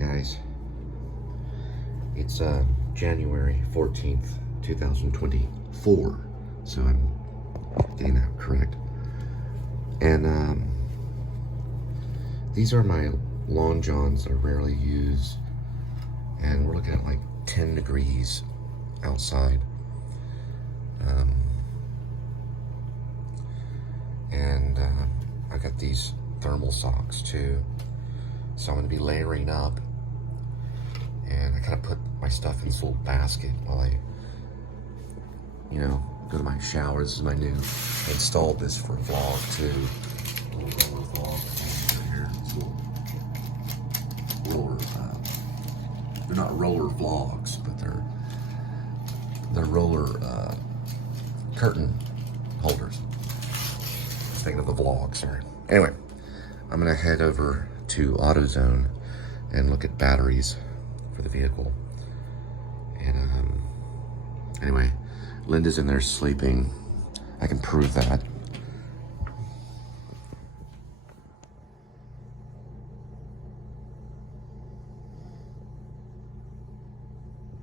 Alright guys, it's January 14th, 2024, so I'm getting that correct. And these are my long johns I rarely use, and we're looking at like 10 degrees outside. I got these thermal socks too, so I'm going to be layering up, and I kind of put my stuff in this little basket while I, go to my shower. This is my new, I installed this for a vlog too. A little roller vlog here. It's roller, they're not roller vlogs, but they're roller curtain holders. Thinking of the vlog, sorry. Anyway, I'm gonna head over to AutoZone and look at batteries for the vehicle. And anyway, Linda's in there sleeping. I can prove that.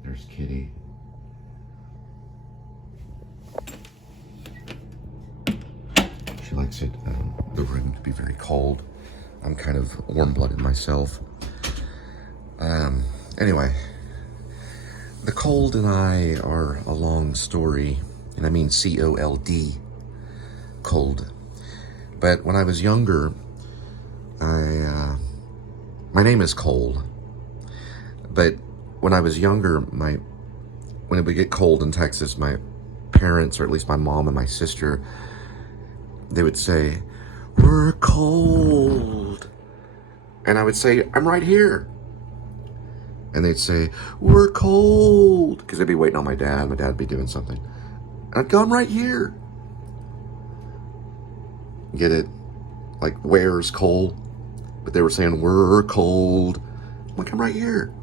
There's Kitty. She likes it, the room to be very cold. I'm kind of warm-blooded myself. Anyway, the cold and I are a long story, and I mean C-O-L-D, cold. But when I was younger, my name is Cold. But when I was younger, when it would get cold in Texas, my parents, or at least my mom and my sister, they would say, "We're cold." And I would say, "I'm right here." And they'd say, "We're cold." Because they'd be waiting on my dad. My dad would be doing something. And I'd go, "I'm right here." Get it? Like, where's cold? But they were saying, "We're cold." I'm like, "I'm right here."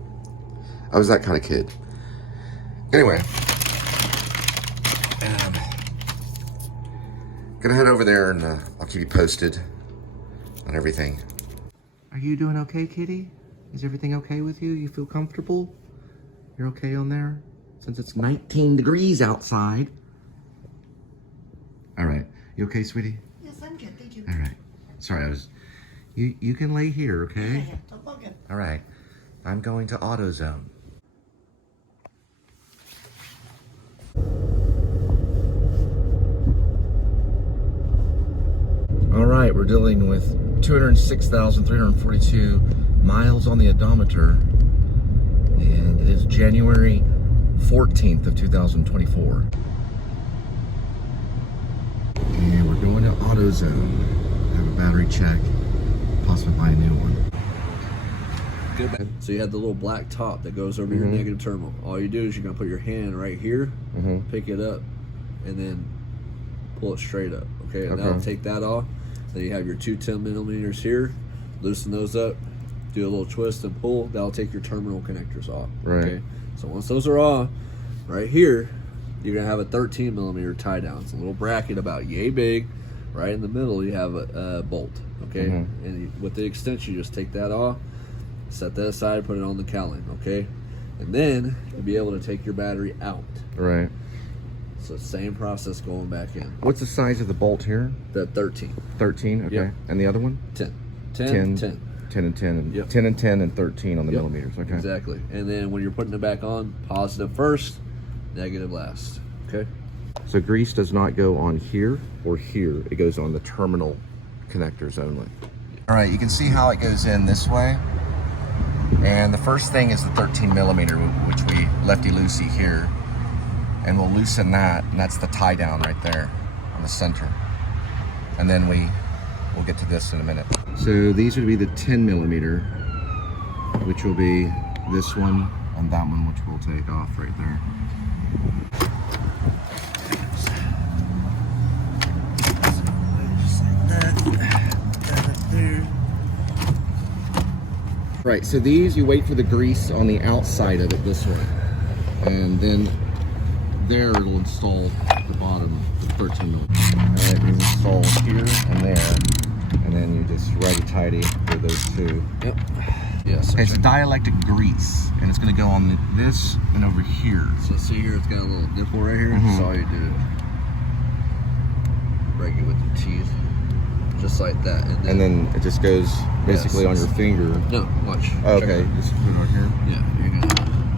I was that kind of kid. Anyway. Gonna head over there and I'll keep you posted on everything. Are you doing okay, Kitty? Is everything okay with you? You feel comfortable? You're okay on there? Since it's 19 degrees outside. All right. You okay, sweetie? Yes, I'm good. Thank you. All right. Sorry, you can lay here, okay? Yeah, I'm all good. All right. I'm going to AutoZone. All right, we're dealing with 206,342 miles on the odometer, and it is January 14th of 2024. And we're going to AutoZone, have a battery check, possibly buy a new one. Good. So you have the little black top that goes over your negative terminal. All you do is you're gonna put your hand right here, pick it up, and then pull it straight up. Okay, and that'll take that off. Then you have your two 10 millimeters here. Loosen those up, do a little twist and pull. That'll take your terminal connectors off. Right. Okay. So once those are off, right here, you're gonna have a 13 millimeter tie down. It's a little bracket about yay big. Right in the middle, you have a bolt. Okay. And with the extension, you just take that off, set that aside, put it on the cowling. Okay. And then you'll be able to take your battery out. Right. So same process going back in. What's the size of the bolt here? The 13. 13, okay. Yep. And the other one? 10. 10 and 10. And Yep. 10 and 10 and 13 on the millimeters, okay. Exactly. And then when you're putting it back on, positive first, negative last. Okay. So grease does not go on here or here. It goes on the terminal connectors only. All right, you can see how it goes in this way. And the first thing is the 13 millimeter, which we lefty-loosey here. And we'll loosen that, and that's the tie down right there on the center. And then we'll get to this in a minute. So these would be the 10 millimeter, which will be this one and that one, which we'll take off right there. Right, so these, you wait for the grease on the outside of it this way. And then there it'll install the bottom, the 13 millimeter. All right, you install here and there, and then you just righty-tighty with those two. Yep. Yes. Okay, it's a dielectric grease, and it's going to go on this and over here. So see here, it's got a little nipple right here. So all you do, break it with your teeth, just like that, and then it just goes basically on your finger. No, watch. Oh, okay, just put it on here. Yeah, you're gonna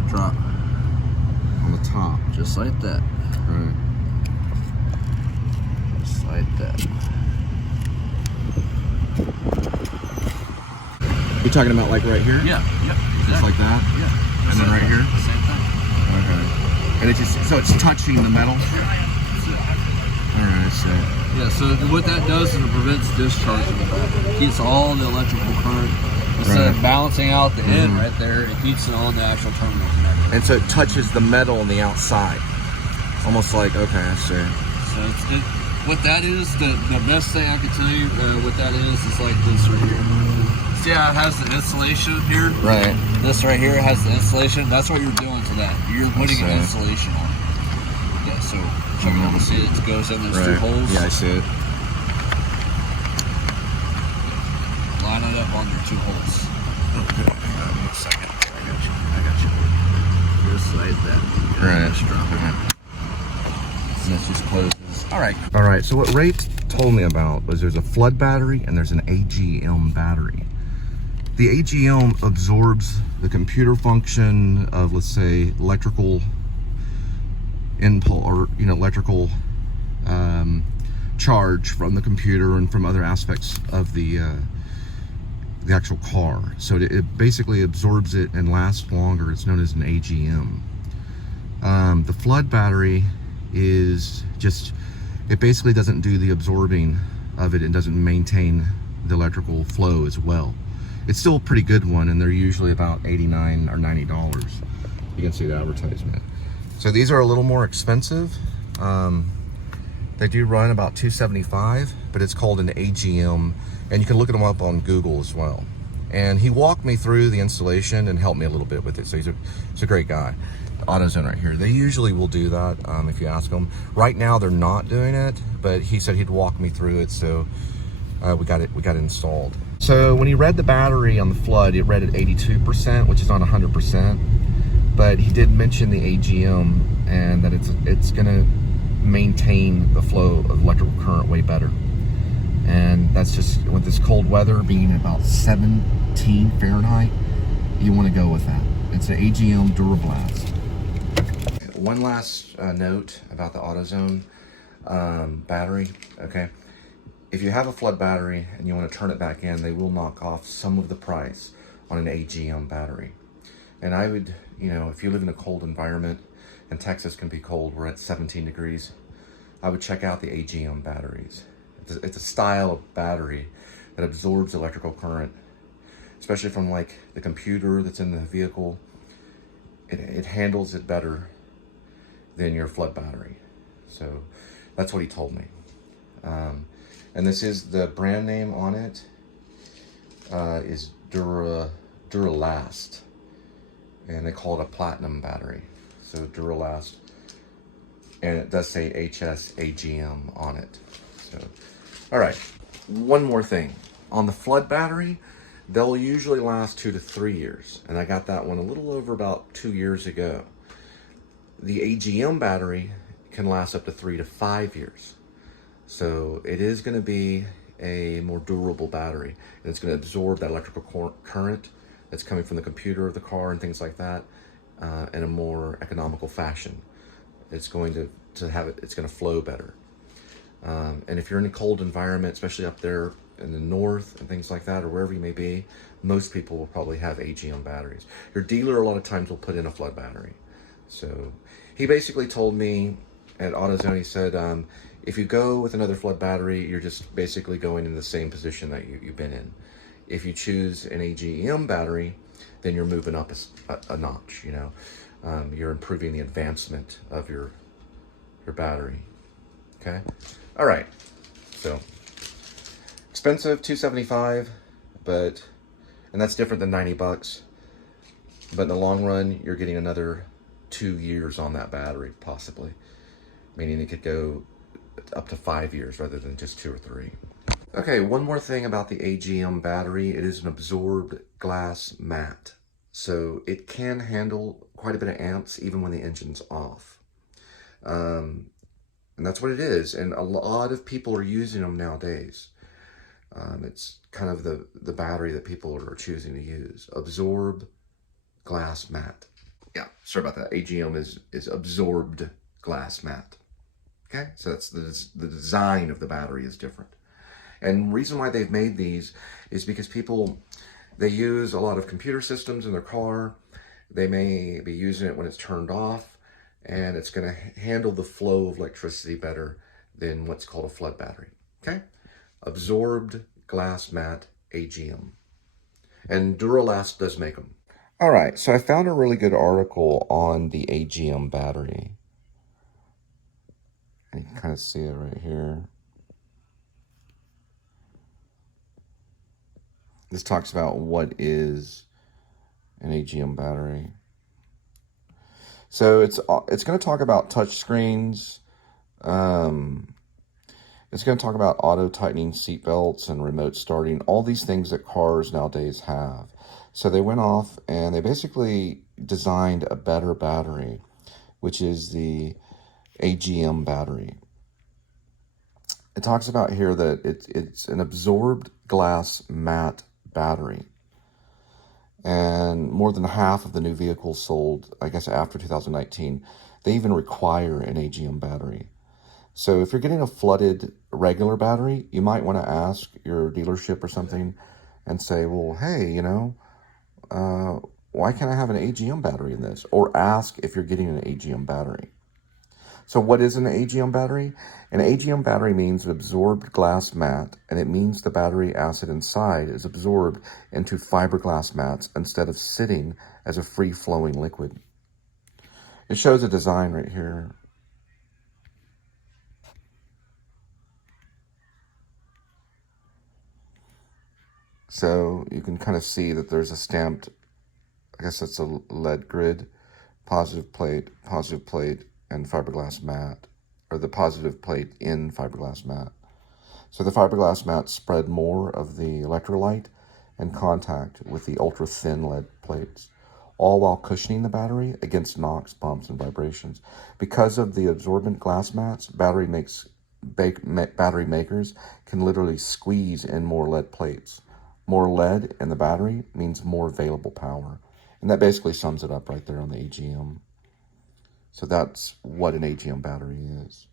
drop on the top, just like that. Right. Just like that. You're talking about like right here? Yeah. Yep. Exactly. Just like that? Yeah. And then right here? Same thing. Okay. And it's just, so it's touching the metal? Alright, so. Yeah, so what that does is it prevents discharge in the back. It keeps all the electrical current, instead of balancing out the end right there, it keeps it on the actual terminal connector. And so it touches the metal on the outside. Almost like, okay, I see. So what that is, the best thing I can tell you, what that is like this right here. See how it has the insulation here? Right. This right here has the insulation. That's what you're doing to that. You're putting an insulation on it. Yeah, so check it out. See it goes in those two holes? Yeah, I see it. Line it up on your two holes. Okay, hang on 1 second. I got you. Just like that. Right. Just drop it in. And that just closes. All right, so what Ray told me about was there's a flood battery and there's an AGM battery. The AGM absorbs the computer function of, let's say, electrical impulse, or electrical charge from the computer and from other aspects of the actual car. So it basically absorbs it and lasts longer. It's known as an AGM. The flood battery is just, it basically doesn't do the absorbing of it and doesn't maintain the electrical flow as well. It's still a pretty good one, and they're usually about $89 or $90. You can see the advertisement. So these are a little more expensive. They do run about $275, but it's called an AGM, and you can look them up on Google as well. And he walked me through the installation and helped me a little bit with it. So he's a great guy. AutoZone right here. They usually will do that if you ask them. Right now they're not doing it, but he said he'd walk me through it, so we got it installed. So when he read the battery on the flood, it read at 82%, which is not 100%. But he did mention the AGM and that it's gonna maintain the flow of electrical current way better. And that's just, with this cold weather being about 17 Fahrenheit, you want to go with that. It's an AGM Duralast. One last note about the AutoZone battery, okay? If you have a flood battery and you want to turn it back in, they will knock off some of the price on an AGM battery. And I would, if you live in a cold environment, and Texas can be cold, we're at 17 degrees, I would check out the AGM batteries. It's a style of battery that absorbs electrical current, especially from like the computer that's in the vehicle. It handles it better than your flood battery. So that's what he told me. And this is the brand name on it is Duralast, and they call it a platinum battery. So Duralast, and it does say HS-AGM on it. So, all right, one more thing. On the flood battery, they'll usually last 2 to 3 years, and I got that one a little over about 2 years ago. The AGM battery can last up to 3 to 5 years. So it is going to be a more durable battery, and it's going to absorb that electrical current that's coming from the computer of the car and things like that in a more economical fashion. It's going to have it, it's going to flow better. And if you're in a cold environment, especially up there in the north and things like that, or wherever you may be, most people will probably have AGM batteries. Your dealer a lot of times will put in a flood battery. So he basically told me at AutoZone, he said, if you go with another flood battery, you're just basically going in the same position that you've been in. If you choose an AGM battery, then you're moving up a notch, you're improving the advancement of your battery, okay? All right, so expensive, $275, and that's different than $90. But in the long run, you're getting another 2 years on that battery, possibly. Meaning it could go up to 5 years rather than just 2 or 3. Okay, one more thing about the AGM battery. It is an absorbed glass mat. So it can handle quite a bit of amps even when the engine's off. And that's what it is. And a lot of people are using them nowadays. It's kind of the battery that people are choosing to use. Absorb glass mat. Yeah, sorry about that. AGM is absorbed glass mat. Okay, so that's the design of the battery is different. And the reason why they've made these is because they use a lot of computer systems in their car. They may be using it when it's turned off, and it's going to handle the flow of electricity better than what's called a flood battery. Okay? Absorbed glass mat AGM. And Duralast does make them. All right, so I found a really good article on the AGM battery. And you can kind of see it right here. This talks about what is an AGM battery. So it's going to talk about touch screens. It's going to talk about auto tightening seat belts and remote starting, all these things that cars nowadays have. So they went off and they basically designed a better battery, which is the AGM battery. It talks about here that it's an absorbed glass matte battery. And more than half of the new vehicles sold, I guess after 2019, they even require an AGM battery. So if you're getting a flooded regular battery, you might want to ask your dealership or something and say, well, hey, why can't I have an AGM battery in this? Or ask if you're getting an AGM battery. So what is an AGM battery? An AGM battery means an absorbed glass mat, and it means the battery acid inside is absorbed into fiberglass mats instead of sitting as a free-flowing liquid. It shows a design right here. So you can kind of see that there's a stamped, I guess that's a lead grid, positive plate, and fiberglass mat, or the positive plate in fiberglass mat. So the fiberglass mats spread more of the electrolyte and contact with the ultra-thin lead plates, all while cushioning the battery against knocks, bumps, and vibrations. Because of the absorbent glass mats, battery makers can literally squeeze in more lead plates. More lead in the battery means more available power. And that basically sums it up right there on the AGM. So that's what an AGM battery is.